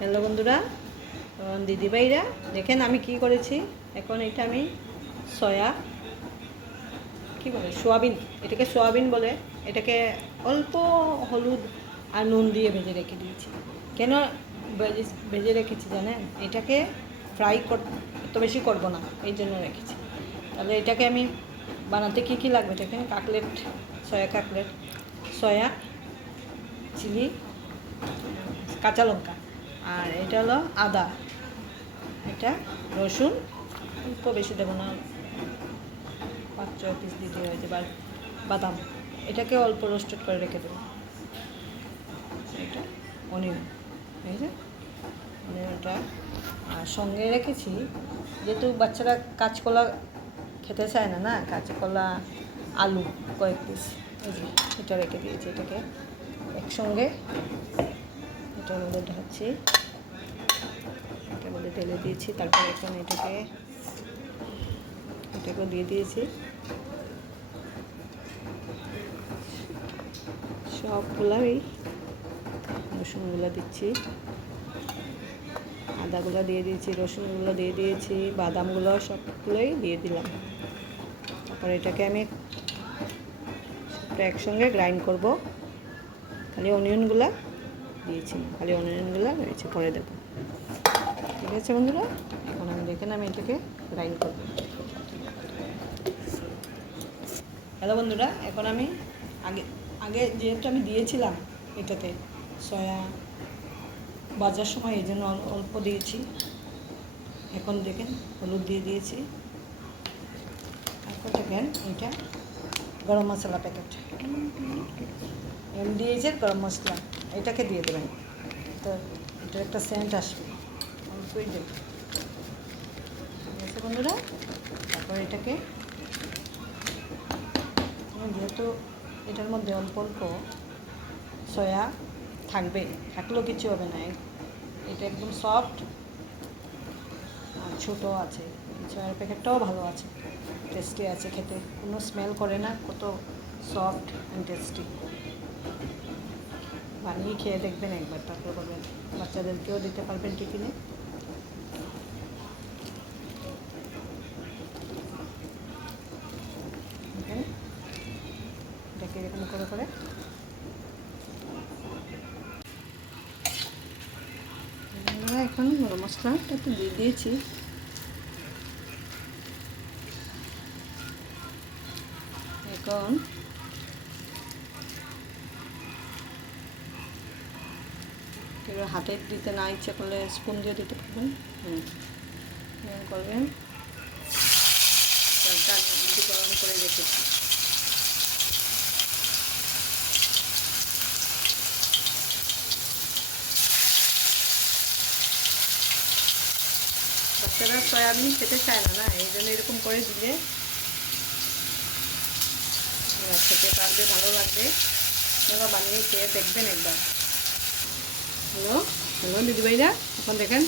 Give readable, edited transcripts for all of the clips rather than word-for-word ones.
Hello বন্ধুরা, দিদিভাইরা দেখেন আমি কি করেছি। এখন এটা আমি সয়া কি বলে সোয়াবিন, এটাকে সোয়াবিন বলে। এটাকে অল্প হলুদ আর নুন দিয়ে ভেজে রেখে দিয়েছি। কেন ভেজে রেখেছি জানেন? এটাকে ফ্রাই এত বেশি করবো না, এই জন্য রেখেছি। তাহলে এটাকে আমি বানাতে কী কী লাগবে দেখেন। Cutlet, soya cutlet, soya chilli, কাঁচা লঙ্কা, আর এটা হলো আদা, এটা রসুন, অল্প বেশি দেবো না, 5-6 পিস দিতে হয়েছে, বা বাদাম, এটাকে অল্প রোস্টেড করে রেখে দেবো। এটা অনিয়ন, এই যে অনিয়নটা। আর সঙ্গে রেখেছি, যেহেতু বাচ্চারা কাঁচকলা খেতে চায় না, না কাঁচকলা, আলু কয়েক পিস, এই যে এটা রেখে দিয়েছি। এটাকে একসঙ্গে এটার মধ্যে ঢালছি, এটার মধ্যে ঢেলে দিয়েছি। তারপর এখন এটাকেও দিয়ে দিয়েছি। সবগুলাই রসুনগুলো দিচ্ছি, আদাগুলো দিয়ে দিয়েছি, রসুনগুলো দিয়ে দিয়েছি, বাদামগুলো সবগুলোই দিয়ে দিলাম। তারপর এটাকে আমি সবটা একসঙ্গে গ্রাইন্ড করব। খালি অনিয়নগুলো দিয়েছি, খালি অনিয়নগুলো রয়েছে, পরে দেবো। ঠিক আছে বন্ধুরা, এখন আমি এটাকে গ্রাইন্ড করব। হ্যালো বন্ধুরা, এখন আমি আগে যেহেতু আমি দিয়েছিলাম এটাতে সয়া বাজার সময়, এই জন্য অল্প দিয়েছি। এখন দেখেন হলুদ দিয়ে দিয়েছি। তারপর দেখেন এটা গরম মশলা প্যাকেট, MDH-এর গরম মশলা, এটাকে দিয়ে দেবেন। তো এটার একটা সেন্ট আসবে, অল্পই দেবেন। ঠিক আছে বন্ধুরা, তারপর এটাকে যেহেতু এটার মধ্যে অল্প অল্প সয়া থাকলেও কিছু হবে না, এটা একদম সফট আর ছোটো আছে। সয়ার প্যাকেটটাও ভালো আছে, টেস্টি আছে, খেতে কোনো স্মেল করে না, কত সফট অ্যান্ড টেস্টি। বানিয়ে খেয়ে দেখবেন একবার, তারপর করবেন, বাচ্চাদেরকেও দিতে পারবেন টিফিনে। এটাকে এরকম করে এখন গরম মশলাটা তো দিয়ে দিয়েছি। এখন হাতে দিতে না ইচ্ছে করলে স্পুন দিয়ে দিতে পারবেন। করবেন, গরম করে রেখেছি। বাচ্চারা সয়াবিন খেতে চায় না, এই জন্য এরকম করে দিলে খেতে পারবে, ভালো লাগবে। আপনারা বানিয়ে খেয়ে দেখবেন একবার। হ্যালো দিদিভাইরা, এখন দেখেন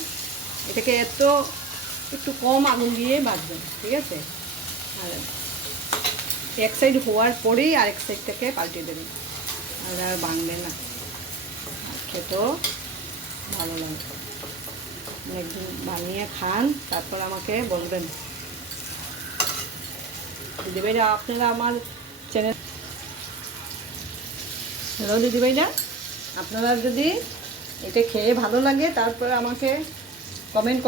এটাকে একটু কম আগুন দিয়ে ভাজবেন, ঠিক আছে? আর এক সাইড হওয়ার পরেই আরেক সাইডটাকে পাল্টে দেবেন, আর ভাঙবে না, আর খেতেও ভালো লাগবে। একদিন বানিয়ে খান, তারপর আমাকে বলবেন। দিদিভাইরা, আপনারা আমার চ্যানেল, হ্যালো দিদিভাইরা, আপনারা যদি এটা খেয়ে ভালো লাগে তারপর আমাকে কমেন্ট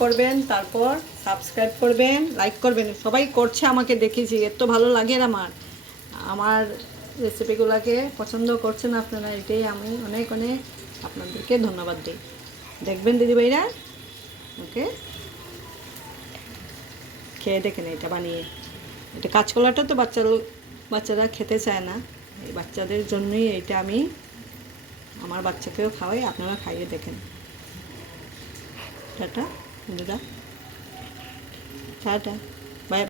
করবেন, তারপর সাবস্ক্রাইব করবেন, লাইক করবেন। সবাই করছে, আমাকে দেখেছি, এত ভালো লাগে আমার রেসিপিগুলোকে পছন্দ করছেন আপনারা, এটাই আমি অনেক অনেক আপনাদেরকে ধন্যবাদ দিই। দেখবেন দিদিভাইরা, ওকে খেয়ে দেখেন এটা বানিয়ে। এটা কাঁচকলাটা তো বাচ্চারা খেতে চায় না, এই বাচ্চাদের জন্যই এটা আমি আমার বাচ্চাকেও খাওয়াই, আপনারা খাইয়ে দেখেন। টাটা বন্ধুরা, টাটা, বাই।